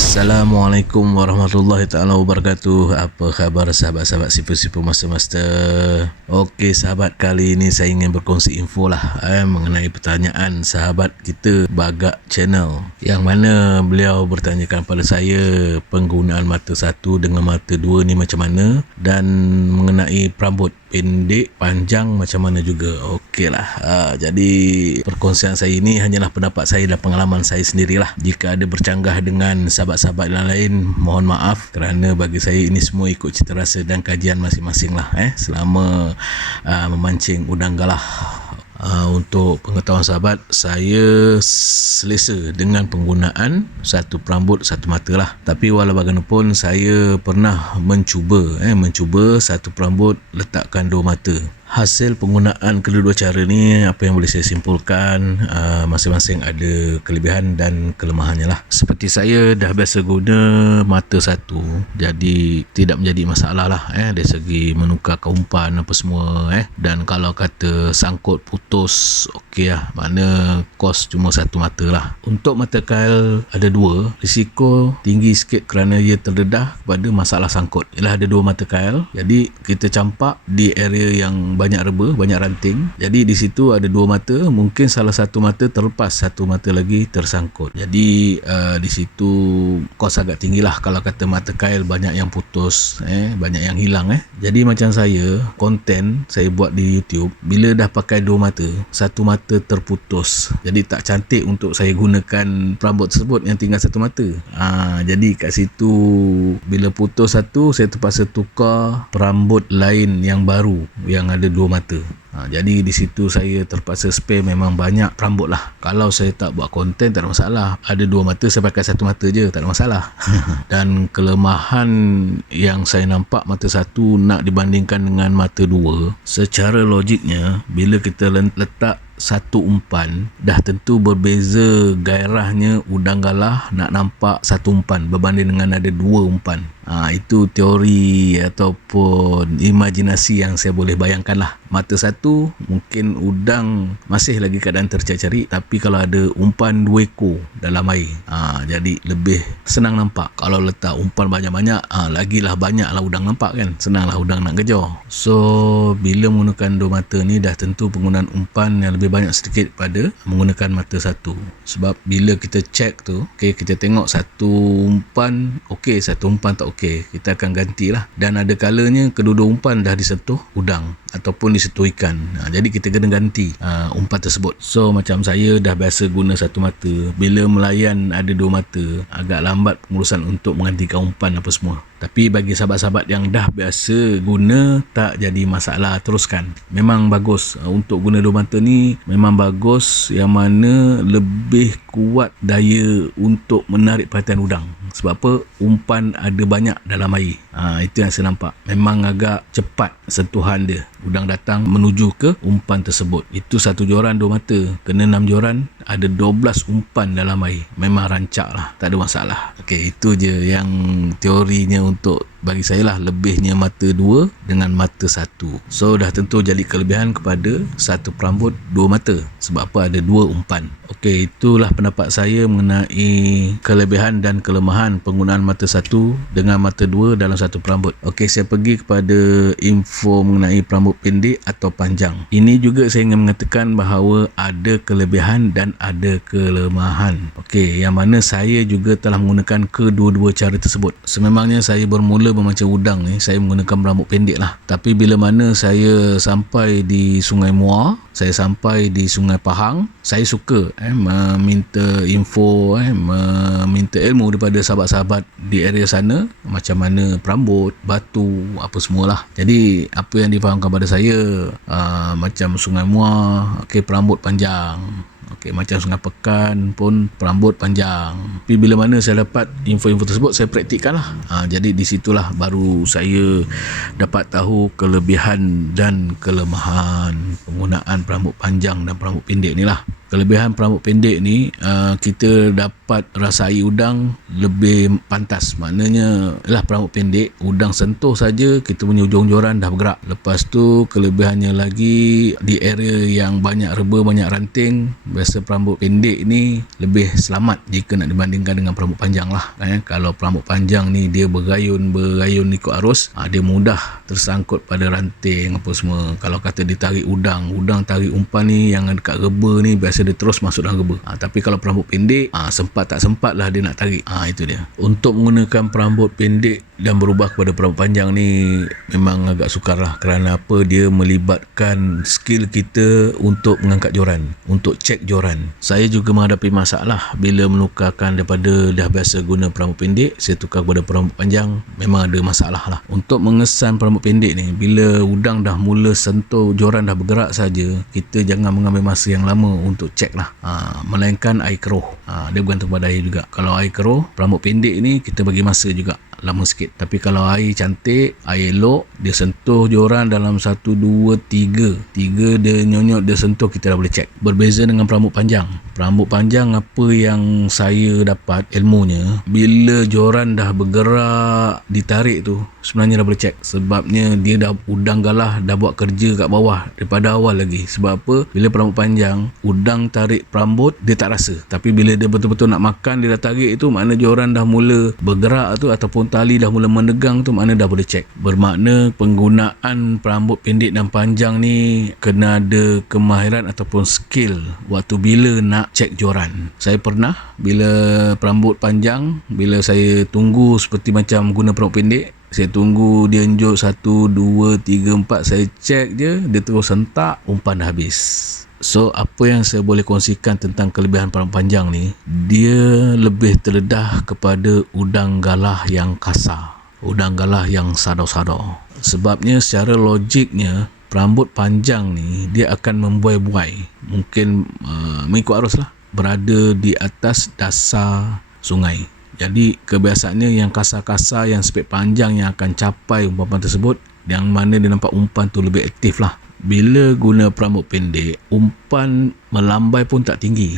Assalamualaikum warahmatullahi taala wabarakatuh. Apa khabar sahabat-sahabat sipu-sipu master-master? Okey sahabat, kali ini saya ingin berkongsi info lah mengenai pertanyaan sahabat kita Bagak Channel, yang mana beliau bertanyakan pada saya penggunaan mata satu dengan mata dua ni macam mana, dan mengenai perambut pendek, panjang macam mana juga. Okeylah. Jadi perkongsian saya ini hanyalah pendapat saya dan pengalaman saya sendirilah. Jika ada bercanggah dengan sahabat-sahabat yang lain, mohon maaf, kerana bagi saya ini semua ikut cita rasa dan kajian masing-masing lah selama memancing udang galah. Untuk pengetahuan sahabat, saya selesa dengan penggunaan satu perambut satu mata lah. Tapi walau bagaimanapun saya pernah mencuba satu perambut letakkan dua mata. Hasil penggunaan kedua-dua cara ni, apa yang boleh saya simpulkan, masing-masing ada kelebihan dan kelemahannya lah. Seperti saya dah biasa guna mata satu, jadi tidak menjadi masalah lah dari segi menukarkan umpan apa semua dan kalau kata sangkut putus, okey lah, mana kos cuma satu mata lah. Untuk mata kail ada dua, risiko tinggi sikit kerana ia terdedah kepada masalah sangkut. Ialah ada dua mata kail, jadi kita campak di area yang banyak reba, banyak ranting. Jadi di situ ada dua mata, mungkin salah satu mata terlepas, satu mata lagi tersangkut. Jadi di situ kos agak tinggi lah kalau kata mata kail banyak yang putus, banyak yang hilang. Jadi macam saya, konten saya buat di YouTube, bila dah pakai dua mata, satu mata terputus. Jadi tak cantik untuk saya gunakan perambut tersebut yang tinggal satu mata. Jadi kat situ bila putus satu, saya terpaksa tukar perambut lain yang baru yang ada dua mata. Jadi di situ saya terpaksa spare memang banyak perambut lah. Kalau saya tak buat konten tak ada masalah, ada dua mata saya pakai satu mata je, tak ada masalah. Dan kelemahan yang saya nampak mata satu nak dibandingkan dengan mata dua, secara logiknya bila kita letak satu umpan, dah tentu berbeza gairahnya udang galah nak nampak satu umpan berbanding dengan ada dua umpan. Itu teori ataupun imajinasi yang saya boleh bayangkan lah. Mata satu mungkin udang masih lagi keadaan tercari-cari, tapi kalau ada umpan dua ekor dalam air, jadi lebih senang nampak. Kalau letak umpan banyak-banyak, lagilah banyaklah udang nampak kan, senanglah udang nak kejar. So bila menggunakan dua mata ni, dah tentu penggunaan umpan yang lebih banyak sedikit pada menggunakan mata satu. Sebab bila kita cek tu, kita tengok satu umpan okey, satu umpan tak okey, kita akan gantilah. Dan ada kalanya kedua-dua umpan dah disentuh udang ataupun disentuh ikan, jadi kita kena ganti umpan tersebut. So macam saya dah biasa guna satu mata, bila melayan ada dua mata, agak lambat pengurusan untuk menggantikan umpan apa semua. Tapi bagi sahabat-sahabat yang dah biasa guna, tak jadi masalah, teruskan. Memang bagus untuk guna dua mata ni, memang bagus, yang mana lebih kuat daya untuk menarik perhatian udang. Sebab apa? Umpan ada banyak dalam air. Itu yang saya nampak. Memang agak cepat sentuhan dia. Udang datang menuju ke umpan tersebut. Itu satu joran dua mata. Kena 6 joran, ada 12 umpan dalam air. Memang rancak lah. Tak ada masalah. Okey, itu je yang teorinya untuk bagi saya lah, lebihnya mata dua dengan mata satu. So dah tentu jadi kelebihan kepada satu perambut dua mata. Sebab apa? Ada dua umpan. Okey, itulah pendapat saya mengenai kelebihan dan kelemahan penggunaan mata satu dengan mata dua dalam satu perambut. Okey, saya pergi kepada info mengenai perambut pendek atau panjang. Ini juga saya ingin mengatakan bahawa ada kelebihan dan ada kelemahan. Okey, yang mana saya juga telah menggunakan kedua-dua cara tersebut. Sememangnya saya bermula memancing udang ni, saya menggunakan perambut pendek lah. Tapi bila mana saya sampai di Sungai Muar, saya sampai di Sungai Pahang, saya suka meminta info, meminta ilmu daripada sahabat-sahabat di area sana, macam mana perambut, batu, apa semualah. Jadi apa yang difahamkan pada saya, macam Sungai Muar, perambut panjang. Macam Sungai Pekan pun perambut panjang. Tapi bila mana saya dapat info-info tersebut, saya praktikkan lah. Jadi di situlah baru saya dapat tahu kelebihan dan kelemahan penggunaan perambut panjang dan perambut pendek ni lah. Kelebihan rambut pendek ni, kita dapat rasai udang lebih pantas. Maknanya lah rambut pendek, udang sentuh saja kita punya ujung joran dah bergerak. Lepas tu kelebihannya lagi, di area yang banyak reba, banyak ranting, biasa rambut pendek ni lebih selamat jika nak dibandingkan dengan rambut panjang lah. Kalau rambut panjang ni dia bergayun ikut arus, dia mudah tersangkut pada ranting apa semua. Kalau kata ditarik udang tarik umpan ni yang dekat reba ni, biasa dia terus masuk dalam reba. Tapi kalau rambut pendek, sempat tak sempat lah dia nak tarik. Itu dia. Untuk menggunakan rambut pendek dan berubah kepada rambut panjang ni memang agak sukar lah. Kerana apa? Dia melibatkan skill kita untuk mengangkat joran, untuk cek joran. Saya juga menghadapi masalah bila menukarkan daripada dah biasa guna rambut pendek, saya tukar kepada rambut panjang. Memang ada masalah lah. Untuk mengesan rambut pendek ni, bila udang dah mula sentuh joran, dah bergerak saja, kita jangan mengambil masa yang lama untuk cek lah. Melainkan air keruh. Dia bergantung pada air juga. Kalau air keruh, rambut pendek ni kita bagi masa juga lama sikit. Tapi kalau air cantik, air elok, dia sentuh joran dalam 1, 2, 3 dia nyonyot, dia sentuh, kita dah boleh cek. Berbeza dengan rambut panjang. Rambut panjang, apa yang saya dapat ilmunya, bila joran dah bergerak ditarik tu, sebenarnya dah boleh cek. Sebabnya dia dah, udang galah dah buat kerja kat bawah daripada awal lagi. Sebab apa? Bila rambut panjang, udang tarik rambut dia tak rasa. Tapi bila dia betul-betul nak makan, dia dah tarik itu, makna joran dah mula bergerak tu, ataupun tali dah mula menegang tu, makna dah boleh cek. Bermakna penggunaan rambut pendek dan panjang ni kena ada kemahiran ataupun skill waktu bila nak cek joran. Saya pernah bila rambut panjang, bila saya tunggu seperti macam guna rambut pendek, saya tunggu dia enjut 1, 2, 3, 4, saya cek je, dia terus sentak, umpan dah habis. So, apa yang saya boleh kongsikan tentang kelebihan rambut panjang ni, dia lebih terdedah kepada udang galah yang kasar, udang galah yang sadau-sadau. Sebabnya secara logiknya, rambut panjang ni dia akan membuai-buai, mungkin mengikut arus lah, berada di atas dasar sungai. Jadi kebiasaannya yang kasar-kasar, yang spek panjang yang akan capai umpan tersebut, yang mana dia nampak umpan tu lebih aktif lah. Bila guna rambut pendek, umpan melambai pun tak tinggi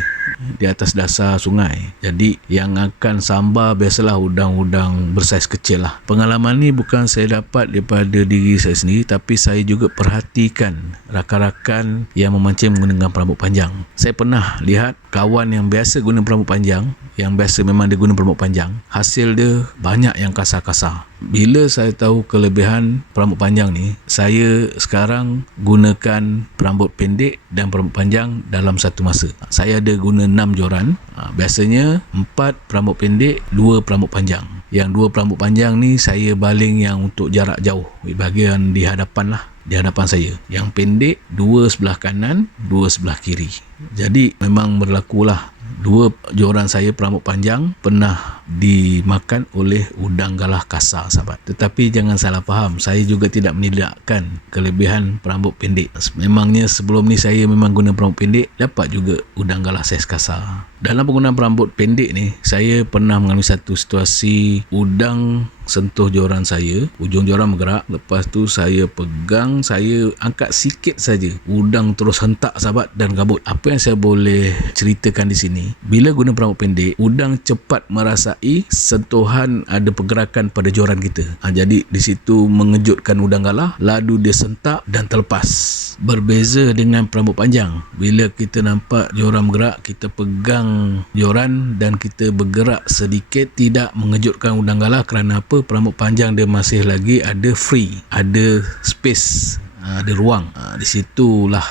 di atas dasar sungai. Jadi yang akan sambar biasalah udang-udang bersaiz kecil lah. Pengalaman ni bukan saya dapat daripada diri saya sendiri, tapi saya juga perhatikan rakan-rakan yang memancing menggunakan rambut panjang. Saya pernah lihat kawan yang biasa guna rambut panjang, yang biasa memang dia guna rambut panjang, hasil dia banyak yang kasar-kasar. Bila saya tahu kelebihan rambut panjang ni, saya sekarang gunakan rambut pendek dan rambut panjang dalam satu masa. Saya ada guna 6 joran. Biasanya 4 rambut pendek, 2 rambut panjang. Yang 2 rambut panjang ni saya baling yang untuk jarak jauh, bahagian di hadapan lah, di hadapan saya. Yang pendek 2 sebelah kanan, 2 sebelah kiri. Jadi memang berlakulah 2 joran saya rambut panjang pernah dimakan oleh udang galah kasar, sahabat. Tetapi jangan salah faham, saya juga tidak menidakkan kelebihan rambut pendek. Memangnya sebelum ni saya memang guna rambut pendek, dapat juga udang galah saiz kasar. Dalam penggunaan rambut pendek ni, saya pernah mengalami satu situasi udang sentuh joran saya, ujung joran bergerak, lepas tu saya pegang, saya angkat sikit saja, udang terus hentak, sahabat, dan kabut. Apa yang saya boleh ceritakan di sini, bila guna rambut pendek, udang cepat merasai sentuhan ada pergerakan pada joran kita. Jadi di situ mengejutkan udang galah, lalu dia sentak dan terlepas. Berbeza dengan rambut panjang, bila kita nampak joran bergerak, kita pegang joran dan kita bergerak sedikit, tidak mengejutkan udang galah. Kerana apa? Rambut panjang dia masih lagi ada free, ada space, ada ruang. Di situlah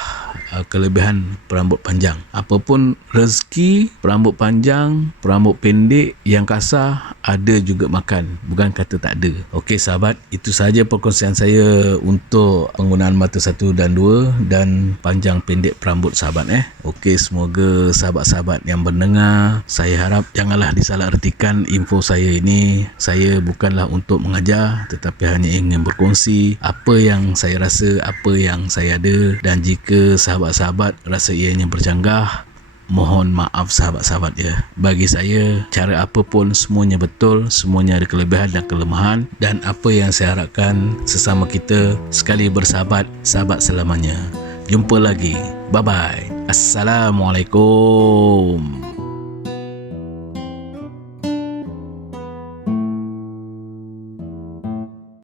kelebihan rambut panjang. Apapun rezeki, rambut panjang, rambut pendek yang kasar ada juga makan, bukan kata tak ada. Okey sahabat, itu sahaja perkongsian saya untuk penggunaan mata 1 dan 2 dan panjang pendek rambut sahabat. Okey, semoga sahabat-sahabat yang mendengar, saya harap janganlah disalahertikan info saya ini. Saya bukanlah untuk mengajar, tetapi hanya ingin berkongsi apa yang saya rasa, apa yang saya ada, dan jika sahabat-sahabat rasa ianya bercanggah, mohon maaf sahabat-sahabat ya. Bagi saya, cara apapun semuanya betul, semuanya ada kelebihan dan kelemahan, dan apa yang saya harapkan sesama kita sekali bersahabat, sahabat selamanya. Jumpa lagi. Bye-bye. Assalamualaikum.